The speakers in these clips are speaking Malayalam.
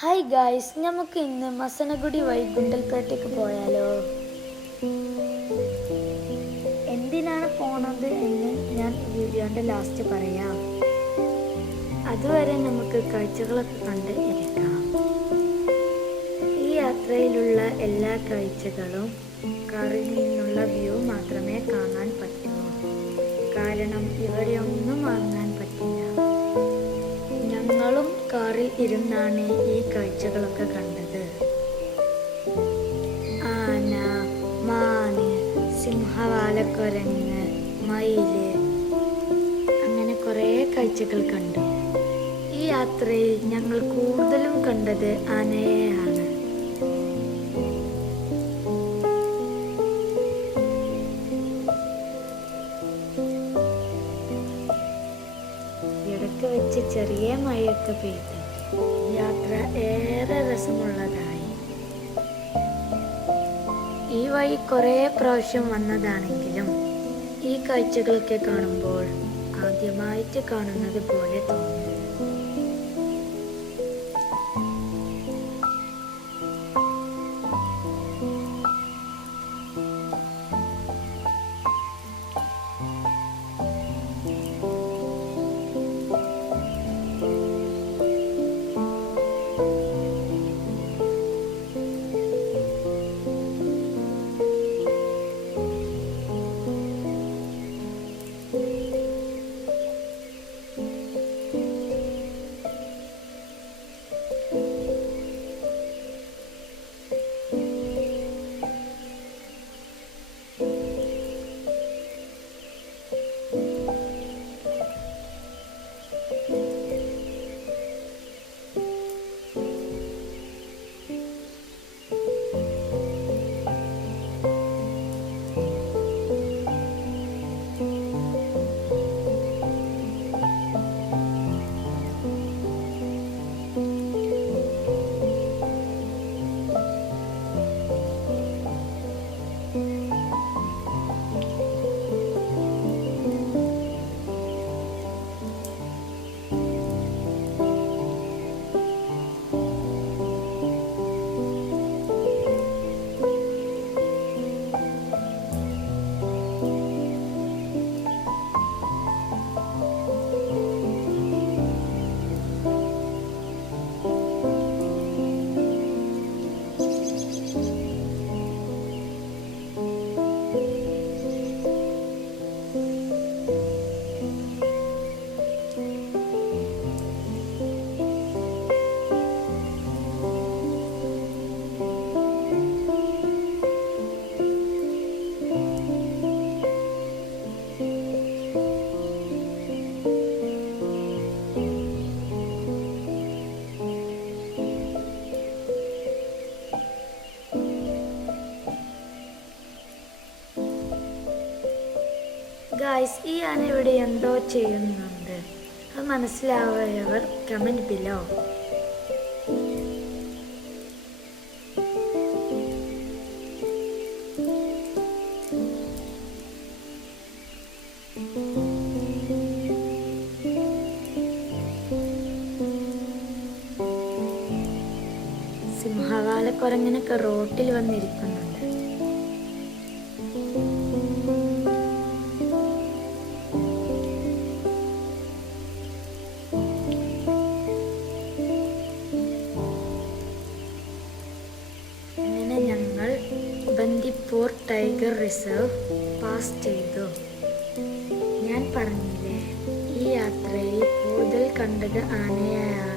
ഹായ് ഗായ്സ് നമുക്ക് ഇന്ന് മസനഗുഡി വഴി ഗുണ്ടൽപേട്ടയ്ക്ക് പോയാലോ? എന്തിനാണ് പോണത് എന്ന് ഞാൻ വീഡിയോന്റെ ലാസ്റ്റ് പറയാം. അതുവരെ നമുക്ക് കാഴ്ചകളൊക്കെ കണ്ട് ഇരിക്കാം. ഈ യാത്രയിലുള്ള എല്ലാ കാഴ്ചകളും കാറിൽ നിന്നുള്ള വ്യൂ മാത്രമേ കാണാൻ പറ്റൂ. കാരണം ഇവിടെ ഒന്നും വാങ്ങാൻ കാറിൽ ഇരുന്നാണ് ഈ കാഴ്ചകളൊക്കെ കണ്ടത്. ആന മാന് സിംഹവാലക്കുരങ്ങ് മയിൽ അങ്ങനെ കുറേ കാഴ്ചകൾ കണ്ടു. ഈ യാത്രയിൽ ഞങ്ങൾ കൂടുതലും കണ്ടത് ആനയെയാണ് ഇടയ്ക്ക് വെച്ച് ചെറിയ മഴയൊക്കെ പെയ്ത്. യാത്ര ഏറെ രസമുള്ളതായി. ഈ വഴി കുറേ പ്രാവശ്യം വന്നതാണെങ്കിലും ഈ കാഴ്ചകളൊക്കെ കാണുമ്പോൾ ആദ്യമായിട്ട് കാണുന്നത് പോലെ തോന്നുന്നു. ഗായ്സ് ഈ ആന ഇവിടെ എന്തോ ചെയ്യുന്നുണ്ട്. അത് മനസ്സിലാവുകയവർ കമന്റ് ബിലോ സിംഹവാലക്കുരങ്ങനൊക്കെ റോട്ടിൽ വന്നിരിക്കുന്നുണ്ട് ബന്ദിപ്പൂർ ടൈഗർ റിസർവ് പാസ് ചെയ്തു. ഞാൻ പറഞ്ഞില്ലേ ഈ യാത്രയിൽ കൂടുതൽ കണ്ടത് ആനയാണെന്ന്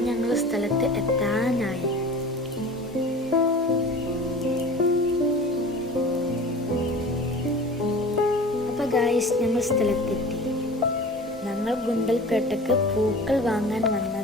ഞങ്ങൾ സ്ഥലത്ത് എത്താനായി. അപ്പൊ ഗായ്സ് ഞങ്ങൾ സ്ഥലത്തെത്തി. ഞങ്ങൾ ഗുണ്ടൽപേട്ടക്ക് പൂക്കൾ വാങ്ങാൻ വന്നതാണ്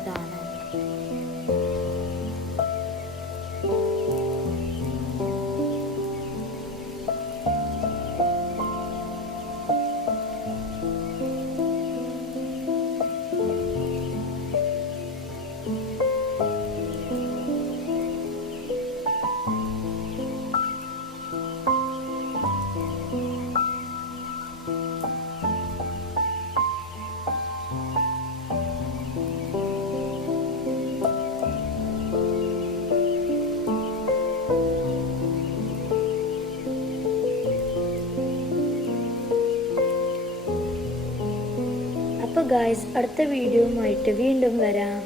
അപ്പോൾ ഗായ്സ് അടുത്ത വീഡിയോയുമായിട്ട് വീണ്ടും വരാം.